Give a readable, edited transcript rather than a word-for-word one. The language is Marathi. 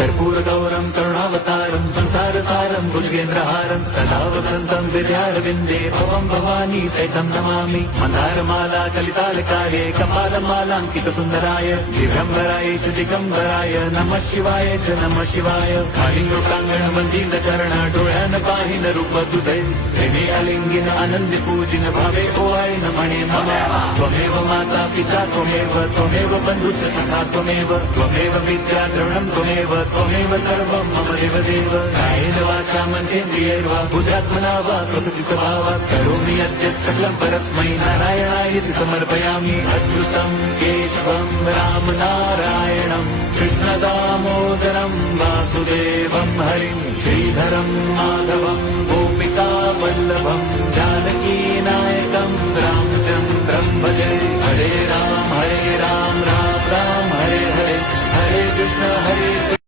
कर्पूरगौरं करुणावतारं संसारसारं भुजगेन्द्रहारं सदा वसन्तं विद्यारविन्दे भवं भवानी सहितं नमामि। मन्दारमाला कलितालकाये कपालमालाङ्कितसुन्दराय दिगम्बराय च दिगम्बराय नमः शिवाय च नमः शिवाय। कालिङ्गोटाङ्गण वन्दितचरण डोळ्यान पाहिन रूप तुझे प्रेमे अलिंगिन आनंद पूजिन भावे ओवाळीन म्हणे मम त्वमेव माता पिता त्वमेव बन्धुश्च सखा त्वमेव विद्या द्रविणं त्वमेव सर्वं मम देवदेव। कायेन वाचा मनसेन्द्रियैर्वा बुद्ध्यात्मना वा प्रकृति स्वभावात् करोमि यद्यत् सकलं परस्मै नारायणायति समर्पयामि। अच्युतं केशवं राम नारायणं कृष्णदामोदरं वासुदेवं हरिं श्रीधरं माधवं गोपिका वल्लभं जानकी नायकं रामचन्द्रं भजे। हरे राम राम राम हरे हरे हरे कृष्ण हरे